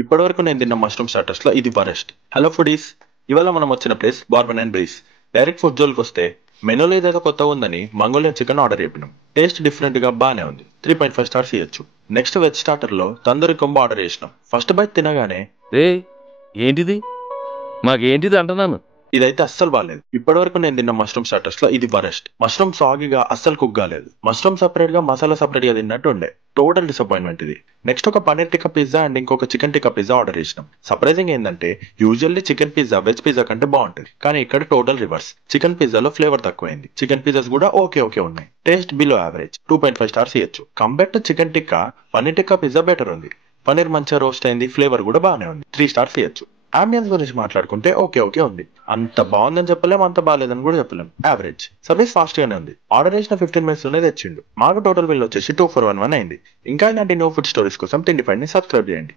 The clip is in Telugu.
ఇప్పటివరకు నేను తిన్న మష్రూమ్ స్టార్టర్స్ లో ఇది వరెస్ట్. హలో ఫుడీస్, ఇవాళ మనం వచ్చిన place bourbon and breeze. Direct food జోల్కి వస్తే మెనూలో ఏదైతే కొత్తగా ఉందని మంగోలియన్ చికెన్ ఆర్డర్ చెప్పినాం. టేస్ట్ డిఫరెంట్ గా బానే ఉంది, 3.5 స్టార్స్ ఇవ్వచ్చు. నెక్స్ట్ వెజ్ స్టార్టర్ లో తందూరి కొంబో ఆర్డర్ చేసినాం. ఫస్ట్ బైట్ తినగానే రే ఏంటిది మాకేంటిది అంటున్నాను. ఇదైతే అస్సలు బాగాలేదు. ఇప్పటివరకు నేను తిన్న మష్రూమ్ స్టార్టర్స్ లో ఇది వరెస్ట్. మష్రూమ్ సాగిగా అస్సలు కుక్ కాలేదు. మష్రూమ్ సపరేట్ గా మసాలా సపరేట్ గా తిన్నట్టు ఉండే. టోటల్ డిసప్పాయింట్మెంట్ ఇది. నెక్స్ట్ ఒక పన్నీర్ టిక్కా పిజ్జా అండ్ ఇంకొక చికెన్ టిక్కా పిజ్జా ఆర్డర్ చేసినాం. సర్ప్రైజింగ్ ఏంటంటే usually chicken pizza veg pizza కంటే బాగుంటుంది, కానీ ఇక్కడ టోటల్ రివర్స్. చికెన్ పిజ్జాలో ఫ్లేవర్ తక్కువైంది. చికెన్ పిజ్జాస్ కూడా ఓకే ఓకే ఉన్నాయి. టేస్ట్ బిలో యావరేజ్, 2.5 స్టార్స్ ఇవ్వచ్చు. Compare to chicken tikka, paneer tikka pizza better ఉంది. పన్నీర్ మంచిగా రోస్ట్ అయింది, ఫ్లేవర్ కూడా బాగానే ఉంది. 3 స్టార్స్ ఇవ్వచ్చు. అంబియన్స్ గురించి మాట్లాడుకుంటే ఓకే ఓకే ఉంది. అంత బాగుందని చెప్పలేం, అంత బాగాలేదని కూడా చెప్పలేం. యావరేజ్. సర్వీస్ ఫాస్ట్ గానే ఉంది. ఆర్డర్ చేసిన 15 మినిట్స్ లోనే తెచ్చిండు. మాకు టోటల్ బిల్ వచ్చేసి 2411 అయింది. ఇంకా ఇలాంటి నో ఫుడ్ స్టోరీస్ కోసం తిండి ఫైండ్ ని సబ్స్క్రైబ్ చేయండి.